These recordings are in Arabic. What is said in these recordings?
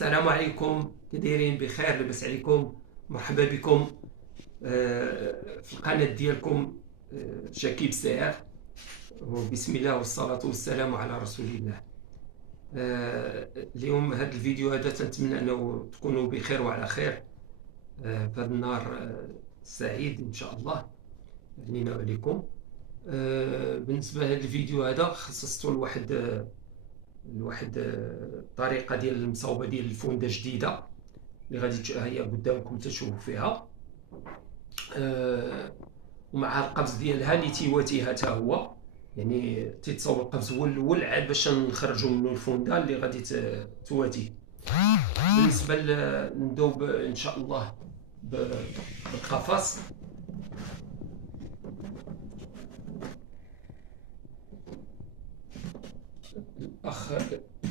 السلام عليكم، كي دايرين؟ بخير؟ لاباس عليكم؟ مرحبا بكم في القناة ديالكم شكيب ساهر. وبسم الله والصلاة والسلام على رسول الله. اليوم هذا الفيديو هذا تنتمنى انه تكونوا بخير وعلى خير في هذا النهار السعيد ان شاء الله علينا وعليكم. بالنسبة لهذا الفيديو هذا خصصته لواحد الطريقه ديال المصاوبه ديال الفونده جديده اللي غادي هي قدامكم تشوفوا فيها. ومع القبض ديالها اللي تيواتيها حتى هو، يعني تيتصاوب القبض هو الاول عاد باش نخرجوا منه الفونده اللي غادي تواتي. بالنسبه ندوب ان شاء الله بالقفص. الاخ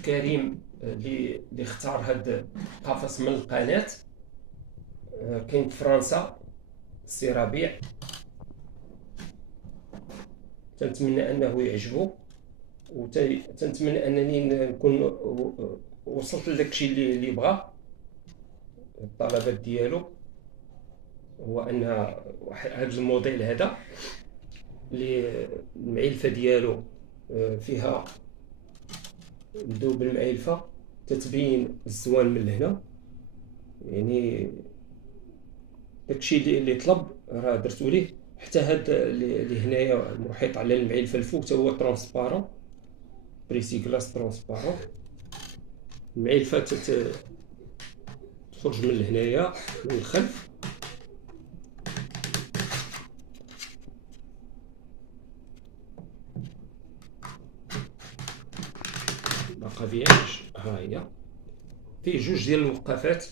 كريم اللي اختار هذا القفص من القناه كاين في فرنسا، سي ربيع. تنتمنى انه يعجبو، وتنتمنى انني نكون وصلت لداكشي اللي بغا. الطلبات ديالو هو ان هذا الموديل هذا اللي المعلفه ديالو فيها مدوب المعلفه تتبين الزوان من لهنا، يعني داكشي اللي طلب راه درتو ليه. حتى هاد اللي هنايا المحيط على المعلفه الفوق حتى هو ترونسبارون، بريسي كلاس ترونسبارون. المعلفه تخرج من هنايا من الخلف، باقا فيهاش. ها هي فيه جوج ديال الوقفات،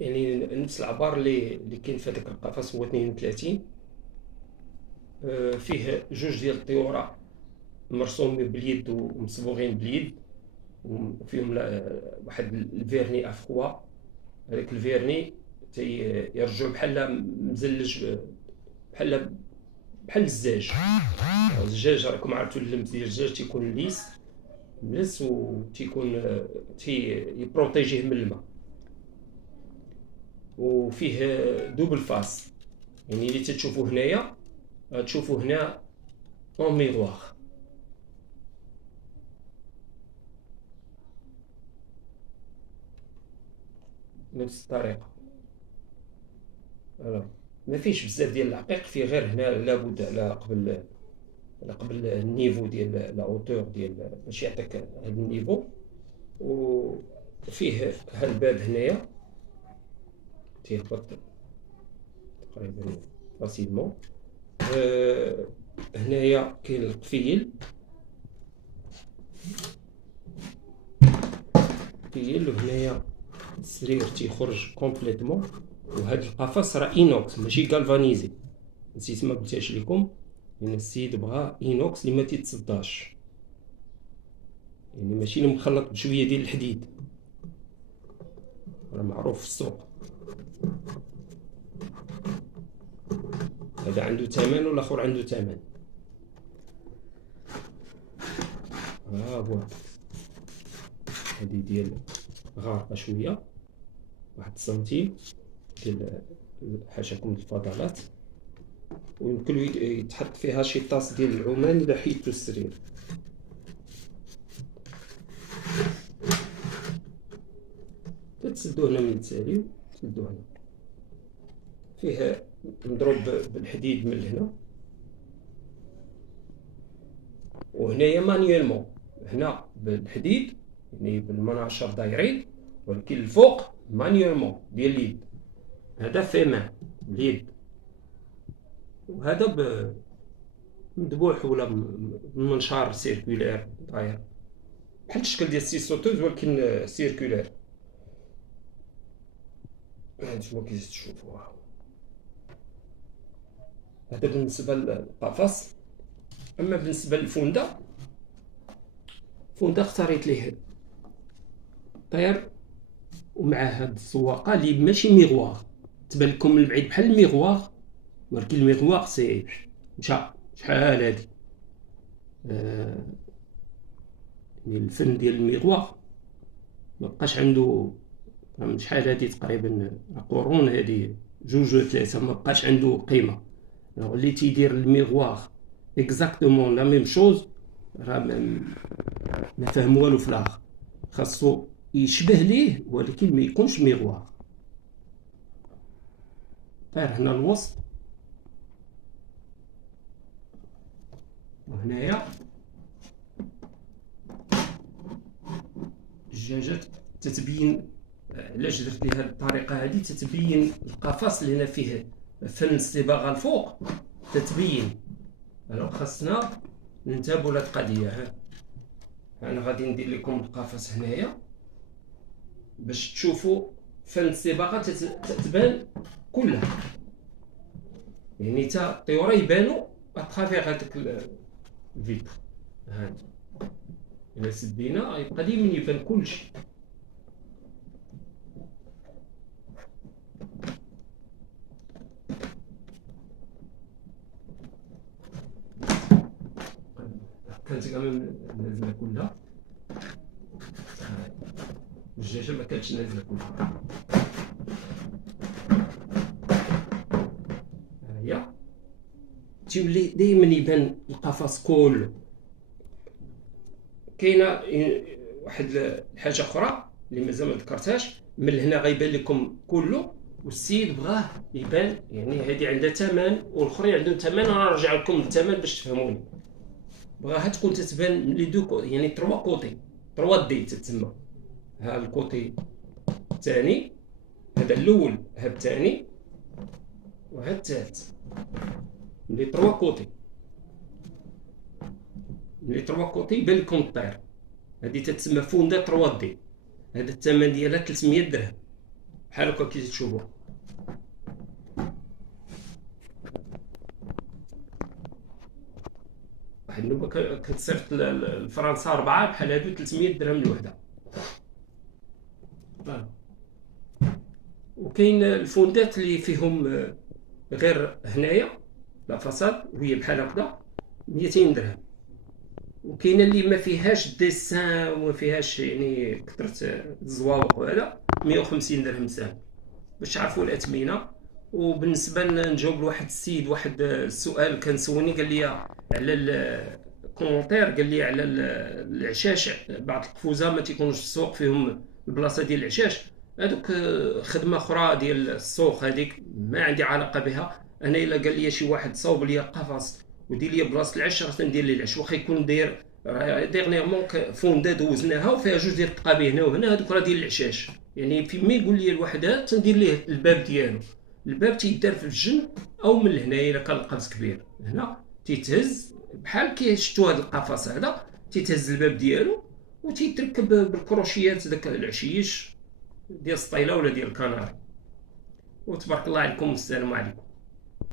يعني نفس العبار اللي كاين في هذاك القفص هو 32. فيه جوج ديال الطيوره مرسومين باليد ومصبوغين باليد، وفيهم واحد الفيرني افخوا. هذاك الفيرني يرجعوا بحال مزلج، بحال الزاج. الزجاج راكم عرفتوا اللمس ديال الزجاج تيكون ليس ملس، وتيكون يبروتيجيه من الماء. وفيه دوبل فاس، يعني اللي تشوفوا هنايا تشوفوا هنا اون ميغوار. نفس الطريقه. ما فيش بزاف ديال العقيق، فيه غير هنا لابد على قبل النيفو ديال لا اوتور ديال باش يعطيك هذا النيفو. وفيه هالباب هنايا تيهبط تقريبا فاسيلمون. هنايا كاين القفيل، وهنايا السرير تيخرج كومبليتمون. وهذا القفص راه اينوكس ماشي غالفانيزي، نسيت ما قلتهاش لكم، لان السيد بغا اينوكس اللي ما تيتصداش، يعني ماشي اللي مخلط بشويه ديال الحديد، راه معروف في السوق. هذا عنده ثمن والاخر عنده ثمن. ها هو هذه ديال غارقه شويه، واحد السنتيم ديال حاشاكم الفضلات، ويمكن يتحط فيها شي طاس ديال العمان الا حيدتو السرير. تتسدو هنا من التالي، تسدو هنا فيه مضروب بالحديد من هنا، وهنايا مانيوالمون هنا بالحديد يعني بالمناشر دايرين، ولكن الفوق مانيوالمون ديال اليد. هذا فيمان باليد، وهذا مذبوح ولا بمنشار سيركولير داير بحال الشكل ديال السي سوتوز ولكن سيركولير. هانتوما كي تشوفوها. هذا بالنسبه للقفص. اما بالنسبه للفونده، اختاريت ليه طير ومع هاد السواقه اللي ماشي ميغوار، تبان لكم من البعيد بحال الميغوار، ولكن الميغوار سي مشى شحال هادي. يعني الفن ديال الميغوار ما بقاش عنده شحال هادي تقريبا قرون، هادي 2 3 ما بقاش عنده قيمه. اللي تيدير الميغوار اكزاكتومون لا ميم شوز راه ما فهم والو في الاخر، خاصو يشبه ليه ولكن ما يكونش ميغوار. طير هنا الوسط وهنايا الدجاجات تتبين. علاش درت بهذه الطريقه هذه؟ تتبين القفص اللي هنا فيه فن الصباغه الفوق تتبين. الوغ خاصنا ننتبهوا لهاد القضيه. انا غادي ندير لكم القفص هنايا باش تشوفوا فن الصباغه تتبان كلها، يعني تا الطيوره يبانوا اترافيغ هذاك الفيتر. هادي الا سدينا يبقى ديما يبان كلشي. كانت كامل نازله كلها، الدجاجه ما كانتش نازله كلها. هي تيولي دائما يبان القفص كله. كاينه واحد الحاجه اخرى اللي مازال ما ذكرتهاش، من هنا غيبان لكم كله والسيد بغاه يبان، يعني هذه عندها ثمن والاخرين عندهم ثمن. انا نرجع لكم الثمن باش تفهموني. بغاها تكون تتبان لي دو، يعني 3 كوتي، 3 دي تتسمى. ها الكوتي الثاني، هذا الاول، هذا الثاني، وهذا الثالث. لي 3 كوتي، لي 3 كوتي يبان لكم الطير. هذه تتسمى فوندا 3 دي. هذا الثمن ديالها 300 درهم بحال هكا كي تشوفوا. واحد النوبه كنت صيفط لفرنسا 4 بحال هادو 300 درهم الوحده. وكاين الفوندات اللي فيهم غير هنايا لا فاصاد وهي بحال هكذا 200 درهم. وكاينه اللي ما فيهاش ديسان وما فيهاش يعني كثره الزواوق وهذا 150 درهم سام، باش تعرفوا الاثمنه. وبالنسبه نجاوب لواحد السيد واحد السؤال كان سولني، قال لي على الكومونتير، قال لي على العشاش بعض القفوزه ما تيكونوش في السوق فيهم البلاصه ديال العشاش. هذوك خدمه اخرى ديال السوق، هذيك ما عندي علاقه بها. انا الا قال لي شي واحد صوب لي قفص ودير لي بلاصه العش، راه تندير ليه العش، واخا يكون داير ديغنيغمون فوندا دوزناها وفيها 2 ديال التقابي هنا وهنا، هذوك راه ديال العشاش. يعني فيما يقول لي الواحد هذا تندير ليه الباب ديالو. الباب تيدار في الجنب او من هنايا الا كان القفص كبير هنا تيتهز بحال كي شفتوا هذا القفص هذا، تيتهز الباب ديالو وتيتركب بالكروشيات داك العشيش ديال السطيله ولا ديال الكناري. وتبارك الله عليكم والسلام عليكم.